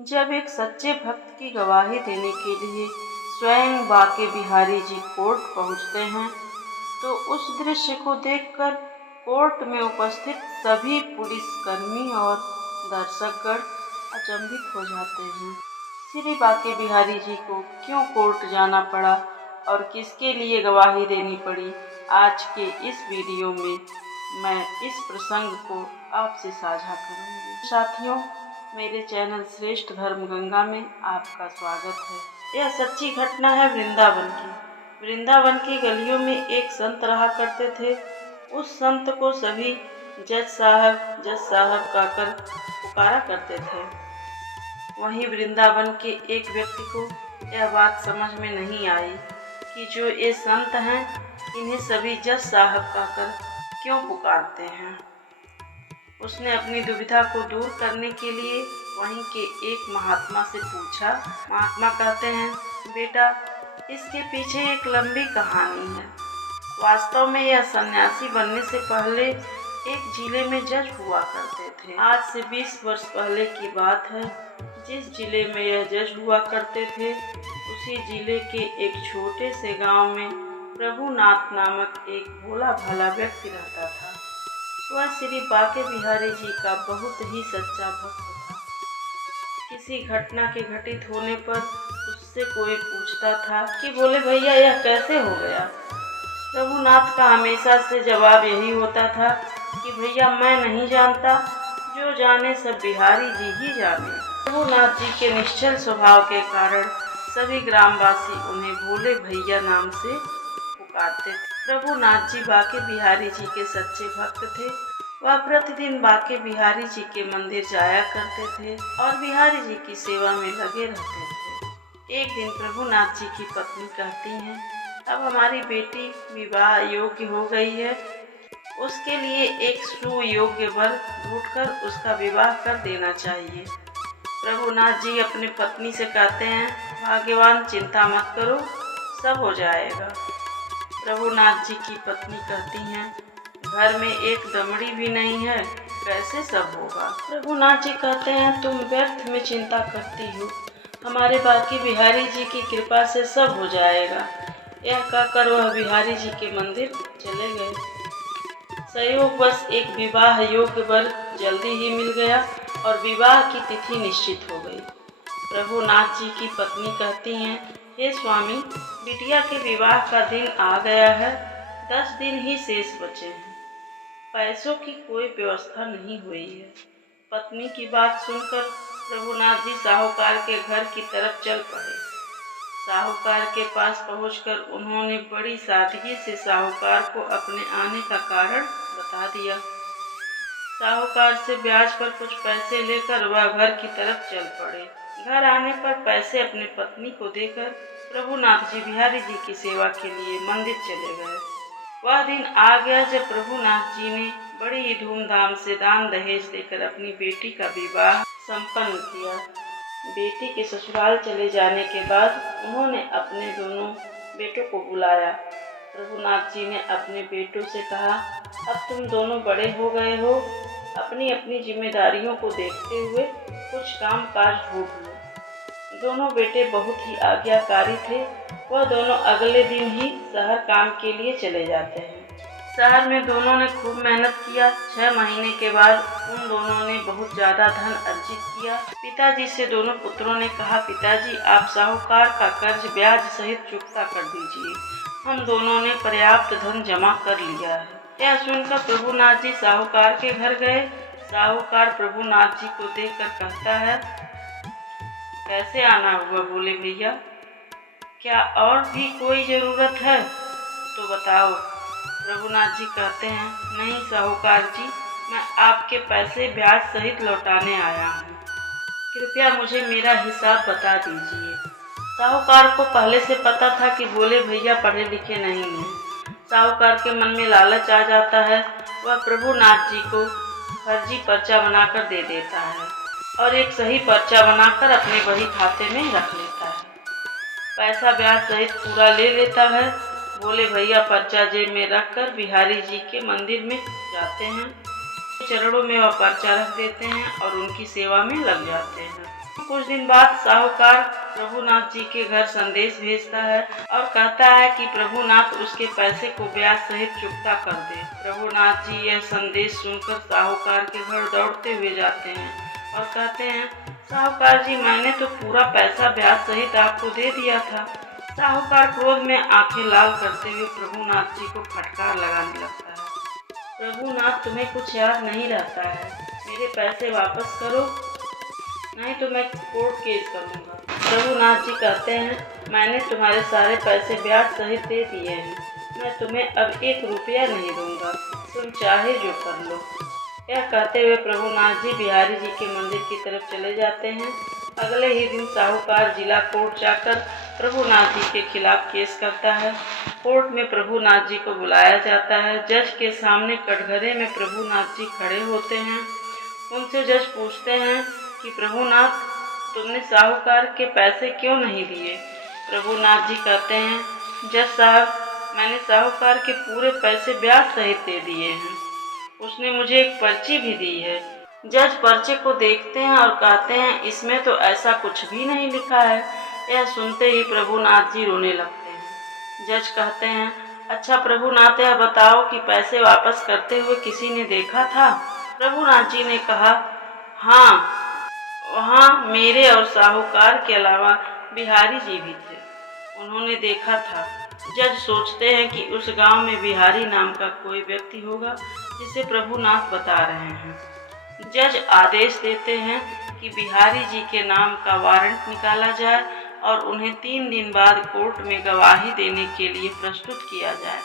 जब एक सच्चे भक्त की गवाही देने के लिए स्वयं बांके बिहारी जी कोर्ट पहुंचते हैं तो उस दृश्य को देखकर कोर्ट में उपस्थित सभी पुलिसकर्मी और दर्शकगण अचंभित हो जाते हैं। श्री बांके बिहारी जी को क्यों कोर्ट जाना पड़ा और किसके लिए गवाही देनी पड़ी, आज के इस वीडियो में मैं इस प्रसंग को आपसे साझा करूंगी। साथियों, मेरे चैनल श्रेष्ठ धर्म गंगा में आपका स्वागत है। यह सच्ची घटना है वृंदावन की। वृंदावन की गलियों में एक संत रहा करते थे। उस संत को सभी जज साहब कहकर पुकारा करते थे। वहीं वृंदावन के एक व्यक्ति को यह बात समझ में नहीं आई कि जो ये संत हैं, इन्हें सभी जज साहब कहकर क्यों पुकारते हैं। उसने अपनी दुविधा को दूर करने के लिए वहीं के एक महात्मा से पूछा। महात्मा कहते हैं, बेटा, इसके पीछे एक लंबी कहानी है। वास्तव में यह सन्यासी बनने से पहले एक जिले में जज हुआ करते थे। आज से 20 वर्ष पहले की बात है। जिस जिले में यह जज हुआ करते थे, उसी जिले के एक छोटे से गांव में प्रभुनाथ नामक एक भोला भाला व्यक्ति रहता था। वह श्री बांके बिहारी जी का बहुत ही सच्चा भक्त था। किसी घटना के घटित होने पर उससे कोई पूछता था कि बोले भैया, यह कैसे हो गया। प्रभुनाथ का हमेशा से जवाब यही होता था कि भैया, मैं नहीं जानता, जो जाने सब बिहारी जी ही जाने। प्रभुनाथ जी के निश्चल स्वभाव के कारण सभी ग्रामवासी उन्हें भोले भैया नाम से पुकारते थे। प्रभुनाथ जी बांके बिहारी जी के सच्चे भक्त थे। वह प्रतिदिन बांके बिहारी जी के मंदिर जाया करते थे और बिहारी जी की सेवा में लगे रहते थे। एक दिन प्रभुनाथ जी की पत्नी कहती हैं, अब हमारी बेटी विवाह योग्य हो गई है, उसके लिए एक सुयोग्य वर ढूंढकर उसका विवाह कर देना चाहिए। प्रभुनाथ जी अपने पत्नी से कहते हैं, भाग्यवान, चिंता मत करो, सब हो जाएगा। प्रभुनाथ जी की पत्नी कहती हैं, घर में एक दमड़ी भी नहीं है, कैसे सब होगा। प्रभुनाथ जी कहते हैं, तुम व्यर्थ में चिंता करती हो, हमारे बांके बिहारी जी की कृपा से सब हो जाएगा। यह कहकर वह बिहारी जी के मंदिर चले गए। संयोगवश एक विवाह योग्य वर जल्दी ही मिल गया और विवाह की तिथि निश्चित हो गई। प्रभुनाथ जी की पत्नी कहती हैं, हे स्वामी, बिटिया के विवाह का दिन आ गया है, 10 दिन ही शेष बचे हैं, पैसों की कोई व्यवस्था नहीं हुई है। पत्नी की बात सुनकर प्रभुनाथ जी साहूकार के घर की तरफ चल पड़े। साहूकार के पास पहुंचकर उन्होंने बड़ी सादगी से साहूकार को अपने आने का कारण बता दिया। साहूकार से ब्याज पर कुछ पैसे लेकर वह घर की तरफ चल पड़े। घर आने पर पैसे अपने पत्नी को देकर प्रभुनाथ जी बिहारी जी की सेवा के लिए मंदिर चले गए। वह दिन आ गया जब प्रभुनाथ जी ने बड़ी ही धूमधाम से दान दहेज देकर अपनी बेटी का विवाह संपन्न किया। बेटी के ससुराल चले जाने के बाद उन्होंने अपने दोनों बेटों को बुलाया। प्रभुनाथ जी ने अपने बेटों से कहा, अब तुम दोनों बड़े हो गए हो, अपनी अपनी जिम्मेदारियों को देखते हुए कुछ काम काज ढूंढ लो। दोनों बेटे बहुत ही आज्ञाकारी थे। वह दोनों अगले दिन ही शहर काम के लिए चले जाते हैं। शहर में दोनों ने खूब मेहनत किया। 6 महीने के बाद उन दोनों ने बहुत ज़्यादा धन अर्जित किया। पिताजी से दोनों पुत्रों ने कहा, पिताजी, आप साहूकार का कर्ज ब्याज सहित चुकता कर दीजिए, हम दोनों ने पर्याप्त धन जमा कर लिया है। यह सुनकर प्रभुनाथ जी साहूकार के घर गए। साहूकार प्रभुनाथ जी को देखकर कहता है, कैसे आना हुआ बोले भैया, क्या और भी कोई ज़रूरत है तो बताओ। प्रभुनाथ जी कहते हैं, नहीं साहूकार जी, मैं आपके पैसे ब्याज सहित लौटाने आया हूँ, कृपया मुझे मेरा हिसाब बता दीजिए। साहूकार को पहले से पता था कि बोले भैया पढ़े लिखे नहीं हैं। साहूकार के मन में लालच आ जाता है। वह प्रभुनाथ जी को फर्जी पर्चा बनाकर दे देता है और एक सही पर्चा बनाकर अपने बही खाते में रख लेता है। पैसा ब्याज सहित पूरा ले लेता है। बोले भैया पर्चा जेब में रखकर बिहारी जी के मंदिर में जाते हैं। चरणों में वह पर्चा रख देते हैं और उनकी सेवा में लग जाते हैं। कुछ दिन बाद साहूकार प्रभुनाथ जी के घर संदेश भेजता है और कहता है कि प्रभुनाथ उसके पैसे को ब्याज सहित चुकता कर दे। प्रभुनाथ जी यह संदेश सुनकर साहूकार के घर दौड़ते हुए जाते हैं और कहते हैं, साहूकार जी, मैंने तो पूरा पैसा ब्याज सहित आपको दे दिया था। साहूकार क्रोध में आंखें लाल करते हुए प्रभुनाथ जी को फटकार लगाने लगता है। प्रभुनाथ, तुम्हें कुछ याद नहीं रहता है, मेरे पैसे वापस करो, नहीं तो मैं कोर्ट केस करूँगा। प्रभुनाथ जी कहते हैं, मैंने तुम्हारे सारे पैसे ब्याज सहित दे दिए हैं, मैं तुम्हें अब 1 रुपया नहीं दूंगा, तुम चाहे जो कर लो। यह कहते हुए प्रभुनाथ जी बिहारी जी के मंदिर की तरफ चले जाते हैं। अगले ही दिन साहूकार जिला कोर्ट जाकर प्रभुनाथ जी के खिलाफ केस करता है। कोर्ट में प्रभुनाथ जी को बुलाया जाता है। जज के सामने कटघरे में प्रभुनाथ जी खड़े होते हैं। उनसे जज पूछते हैं कि प्रभुनाथ, तुमने साहूकार के पैसे क्यों नहीं दिए? प्रभुनाथ जी कहते हैं, जज साहब, मैंने साहूकार के पूरे पैसे ब्याज सहित दे दिए हैं, उसने मुझे एक पर्ची भी दी है। जज पर्चे को देखते हैं और कहते हैं, इसमें तो ऐसा कुछ भी नहीं लिखा है। यह सुनते ही प्रभुनाथ जी रोने लगते हैं। जज कहते हैं, अच्छा प्रभुनाथ, यह बताओ कि पैसे वापस करते हुए किसी ने देखा था? प्रभुनाथ जी ने कहा, हाँ, वहाँ मेरे और साहूकार के अलावा बिहारी जी भी थे, उन्होंने देखा था। जज सोचते हैं कि उस गांव में बिहारी नाम का कोई व्यक्ति होगा जिसे प्रभुनाथ बता रहे हैं। जज आदेश देते हैं कि बिहारी जी के नाम का वारंट निकाला जाए और उन्हें 3 दिन बाद कोर्ट में गवाही देने के लिए प्रस्तुत किया जाए।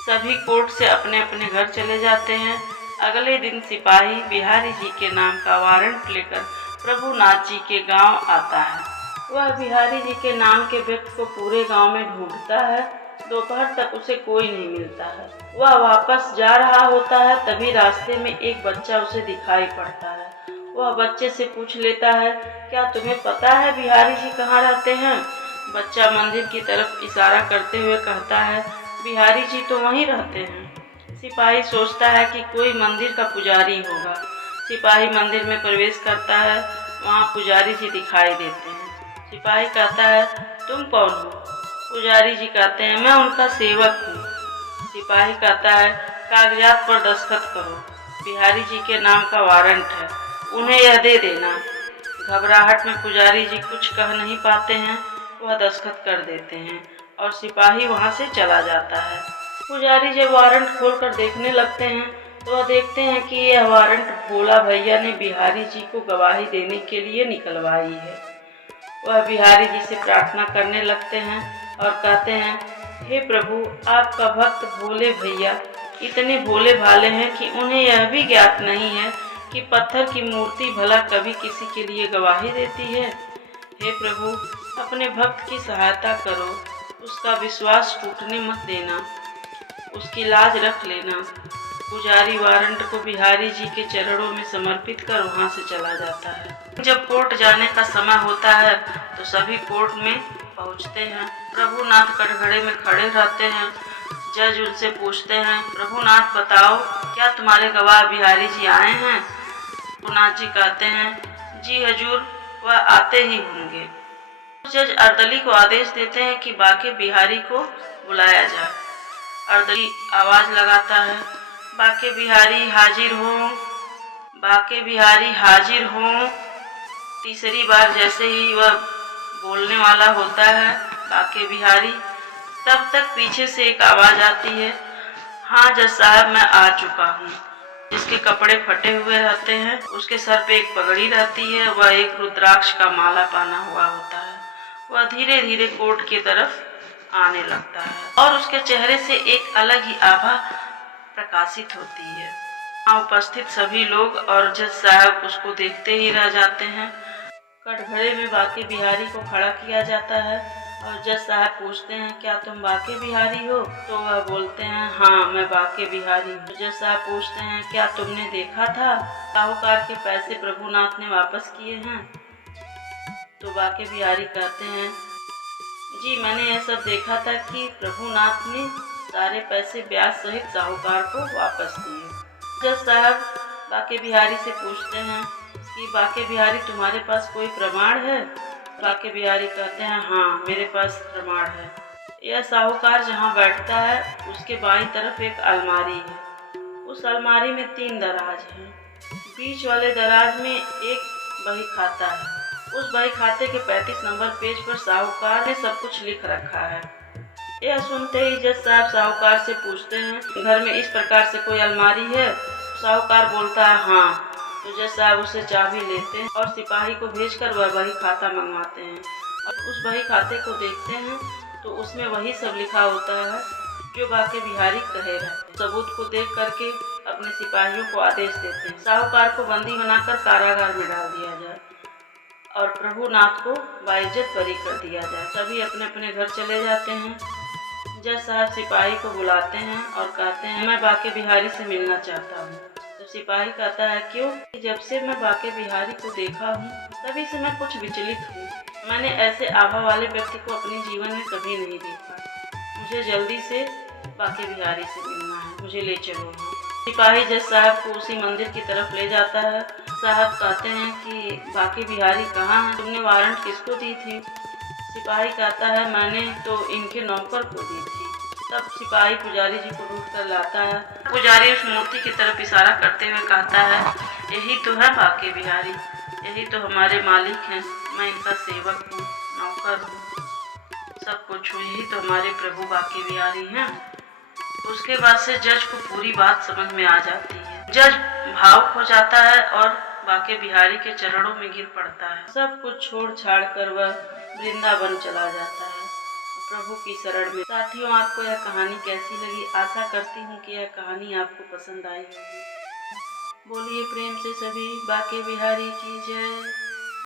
सभी कोर्ट से अपने अपने घर चले जाते हैं। अगले दिन सिपाही बिहारी जी के नाम का वारंट लेकर प्रभुनाथ जी के गांव आता है। वह बिहारी जी के नाम के व्यक्ति को पूरे गांव में ढूंढता है। दोपहर तक उसे कोई नहीं मिलता है। वह वापस जा रहा होता है, तभी रास्ते में एक बच्चा उसे दिखाई पड़ता है। वह बच्चे से पूछ लेता है, क्या तुम्हें पता है बिहारी जी कहाँ रहते हैं? बच्चा मंदिर की तरफ इशारा करते हुए कहता है, बिहारी जी तो वहीं रहते हैं। सिपाही सोचता है कि कोई मंदिर का पुजारी होगा। सिपाही मंदिर में प्रवेश करता है। वहाँ पुजारी जी दिखाई देते हैं। सिपाही कहता है, तुम कौन हो? पुजारी जी कहते हैं, मैं उनका सेवक हूँ। सिपाही कहता है, कागजात पर दस्तखत करो, बिहारी जी के नाम का वारंट है, उन्हें यह दे देना। घबराहट में पुजारी जी कुछ कह नहीं पाते हैं। वह दस्तखत कर देते हैं और सिपाही वहाँ से चला जाता है। पुजारी जब वारंट खोलकर देखने लगते हैं तो वह देखते हैं कि यह वारंट भोला भैया ने बिहारी जी को गवाही देने के लिए निकलवाई है। वह बिहारी जी से प्रार्थना करने लगते हैं और कहते हैं, हे प्रभु, आपका भक्त भोले भैया इतने भोले भाले हैं कि उन्हें यह भी ज्ञात नहीं है कि पत्थर की मूर्ति भला कभी किसी के लिए गवाही देती है। हे प्रभु, अपने भक्त की सहायता करो, उसका विश्वास टूटने मत देना, उसकी लाज रख लेना। पुजारी वारंट को बिहारी जी के चरणों में समर्पित कर वहां से चला जाता है। जब कोर्ट जाने का समय होता है तो सभी कोर्ट में पहुंचते हैं। प्रभुनाथ कटघरे में खड़े रहते हैं। जज उनसे पूछते हैं, प्रभुनाथ बताओ, क्या तुम्हारे गवाह बिहारी जी आए हैं? प्रभुनाथ जी कहते हैं, जी हजूर, वह आते ही होंगे। जज अर्दली को आदेश देते हैं कि बाकी बिहारी को बुलाया जाए। अर्दली आवाज लगाता है, बाके बिहारी हाजिर हों, बाके बिहारी हाजिर हों। तीसरी बार जैसे ही वह बोलने वाला होता है, बाके बिहारी, तब तक पीछे से एक आवाज आती है, हाँ जज साहब, मैं आ चुका हूँ। जिसके कपड़े फटे हुए रहते हैं, उसके सर पे एक पगड़ी रहती है, वह एक रुद्राक्ष का माला पहना हुआ होता है। वह धीरे धीरे कोर्ट की तरफ आने लगता है और उसके चेहरे से एक अलग ही आभा प्रकाशित होती है। वहाँ उपस्थित सभी लोग और जज साहब उसको देखते ही रह जाते हैं। कटघरे में बाके बिहारी को खड़ा किया जाता है और जज साहब पूछते हैं, क्या तुम बाके बिहारी हो? तो वह बोलते हैं, हाँ मैं बाके बिहारी हूँ। जज साहब पूछते हैं, क्या तुमने देखा था साहूकार के पैसे प्रभुनाथ ने वापस किए हैं? तो बाके बिहारी कहते हैं, जी मैंने यह सब देखा था कि प्रभुनाथ ने सारे पैसे ब्याज सहित साहूकार को वापस दिए। जज साहब बाके बिहारी से पूछते हैं, कि बाके बिहारी तुम्हारे पास कोई प्रमाण है? बाके बिहारी कहते हैं हाँ मेरे पास प्रमाण है। यह साहूकार जहाँ बैठता है उसके बाईं तरफ एक अलमारी है। उस अलमारी में 3 दराज हैं। बीच वाले दराज में एक बही खाता है। उस बही खाते के 35 नंबर पेज पर साहूकार ने सब कुछ लिख रखा है। यह सुनते ही जज साहब साहूकार से पूछते हैं घर में इस प्रकार से कोई अलमारी है? साहूकार बोलता है हाँ। तो जज साहब उससे चाबी लेते हैं और सिपाही को भेजकर वह बही खाता मंगवाते हैं और उस बही खाते को देखते हैं तो उसमें वही सब लिखा होता है जो बाके बिहारी कहे रहते। सबूत को देख करके अपने सिपाहियों को आदेश देते हैं साहूकार को बंदी बनाकर कारागार में डाल दिया जाए और प्रभुनाथ को बाइज्जत बरी कर दिया जाए। सभी अपने अपने घर चले जाते हैं। जज साहब सिपाही को बुलाते हैं और कहते हैं मैं बाके बिहारी से मिलना चाहता हूँ। तो सिपाही कहता है क्यों? जब से मैं बाके बिहारी को देखा हूँ तभी से मैं कुछ विचलित हूँ। मैंने ऐसे आभा वाले व्यक्ति को अपने जीवन में कभी नहीं देखा। मुझे जल्दी से बाके बिहारी से मिलना है, मुझे ले चलो। सिपाही जज साहब को उसी मंदिर की तरफ ले जाता है। साहब कहते हैं कि बाके बिहारी कहाँ है? तुमने वारंट किसको दी थी? सिपाही कहता है मैंने तो इनके नौकर को दी थी। तब सिपाही पुजारी जी को ढूंढ कर लाता है। पुजारी उस मूर्ति की तरफ इशारा करते हुए कहता है यही तो है बाके बिहारी, यही तो हमारे मालिक हैं। मैं इनका सेवक हूँ, नौकर हूँ, सब कुछ हूँ, यही तो हमारे प्रभु बाके बिहारी हैं। उसके बाद से जज को पूरी बात समझ में आ जाती है। जज भावुक हो जाता है और बाके बिहारी के चरणों में गिर पड़ता है। सब कुछ छोड़ छाड़ कर वह वृंदावन चला जाता है प्रभु की शरण में। साथियों, आपको यह कहानी कैसी लगी? आशा करती हूँ कि यह कहानी आपको पसंद आई होगी। बोलिए प्रेम से सभी बाके बिहारी की जय।